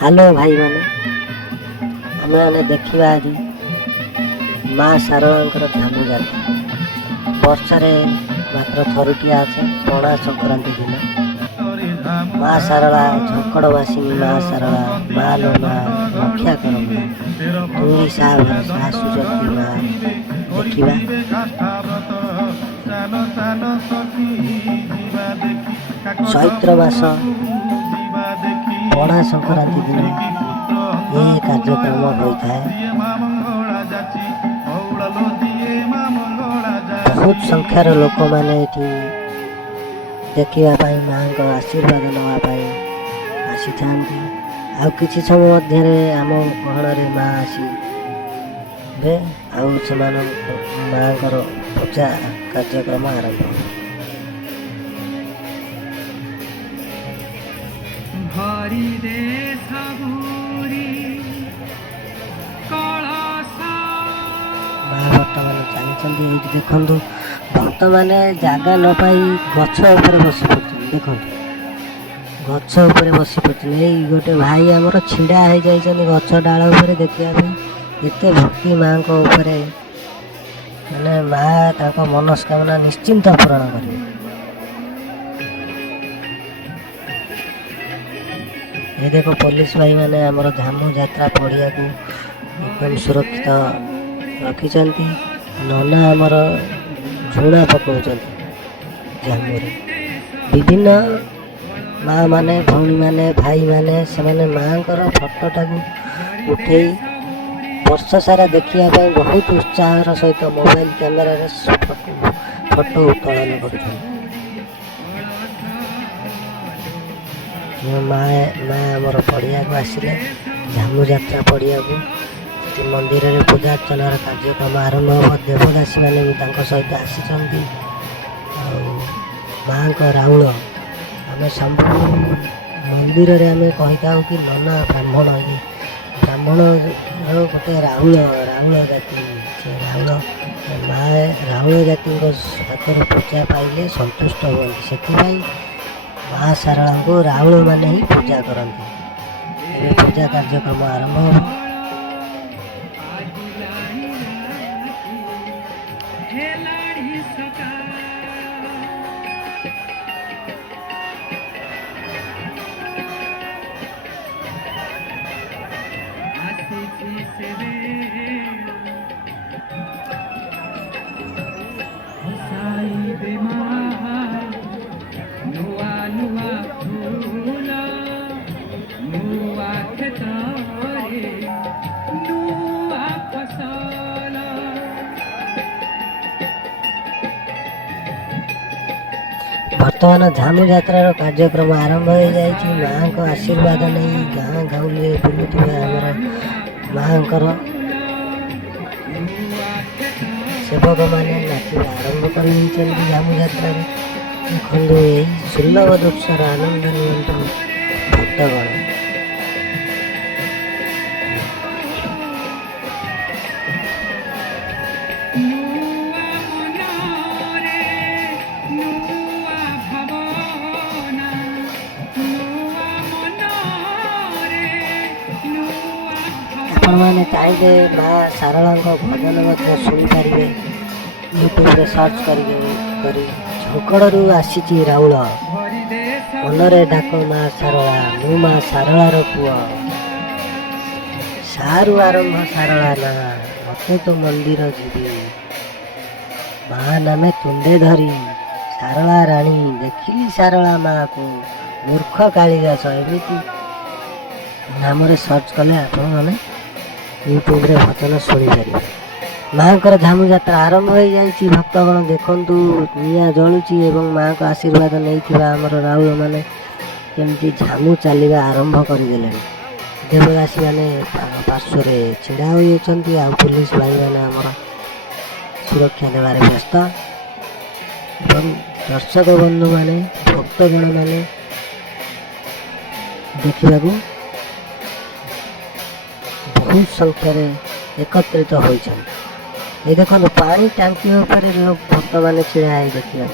Hello भाई मैंने आम मैंने देखा आज माँ शारदांकर झामु जात्रा वर्षे मात्र थरुटिया आछे पणा संक्रांति दिन माँ शारदा झकड़वासिनी माँ शारदा माँ लो माँ रक्षा कर माँ तुरी सासु शक्ति माँ देखा चैत्र मास पणा संक्रांति दिन ये कार्यक्रम होता है। बहुत संख्यार लोक मैंने देखापी माँ का आशीर्वाद नापी आसी था। आ कि समय मध्य आम गहन माँ आसी माँ पूजा कार्यक्रम आरंभ माँ बर्तमान चलती देखु भक्त मैंने जगह न पाई गछ बस पड़ते देखो गछ बस पड़ते गोटे भाई आमर छिड़ा हो जाइए गछ डाल देखा एत भक्ति माँ को मैंने माँ मनस्कामना निश्चिंत पूरण कर। ये देखो पुलिस भाई मैंने आमर झामु जात्रा पड़िया को एकदम सुरक्षित रखिंट। नना आमर झुणा पकाउं झामु विभिन्न माँ माने भौणी माने भाई माने से माँ फटोटा को उठे वर्ष सारा देखापी बहुत उत्साहर सहित मोबाइल कैमेरा फोटो उत्तोलन कर। माँ आमर पड़िया को आसिले झामु जात्रा पड़िया को मंदिर में पूजा अर्चनार कार्यक्रम आरंभ हो। देवदासी मैंने सहित आसी माँ को राउल आम सब मंदिर में आम कही था कि नना ब्राह्मण ब्राह्मण गोटे राउल जाति से राउल माँ राउल जाति हाथ पूजा पाइले संतुष्ट हमें से माँ शारदा को राउल मैंने ही पूजा करती। पूजा कार्यक्रम आरंभ हो। बर्तमान झामु जात्रार कार्यक्रम आरंभ हो जाए। माँ को आशीर्वाद नहीं गाँ गाँव बुलूया माँ सेवक मैंने नाचवा आरंभ कर झामु जात्रा देखो यही सुलभ दृश्यर आनंद नियंत्रण भक्तगण। आपने चाहिए माँ शारदा भजन शुणी पारे यूट्यूब सर्च कर झकड़ू आसी राउल मनरे डाक माँ शारदा मु माँ शारदार पुआ सारू आरंभ शारदा ना मत तो मंदिर जीवी माँ नामे तुंडे धरी शारदा राणी देखिली शारदा माँ को मूर्ख कालिदास एमती नाम सर्च कले आपण मैंने यूट्यूब रे भजन शुणी पारे। माँ को झामु जात्रा आरंभ हो जाए। भक्तगण देखु निआ जलुची एवं माँ को आशीर्वाद नहीं आमर राउल मैंने केमती झामु चलवा आरंभ करदे। देवदासी मैंने पार्श्व छिड़ा होती आ पुलिस भाई मैंने आमर सुरक्षा देवार व्यस्त एवं दर्शक बंधु मैंने भक्तगण मैंने देखा बहुत संख्यार एकत्रित होती। ये देखो पानी टांकी लोग भक्त मैंने छिड़ा है देखा।